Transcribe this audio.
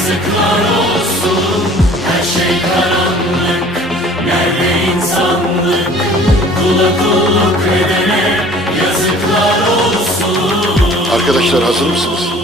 Yazıklar olsun, her şey karanlık. Nerede insanlık? Kula kulluk edene yazıklar olsun. Arkadaşlar hazır mısınız?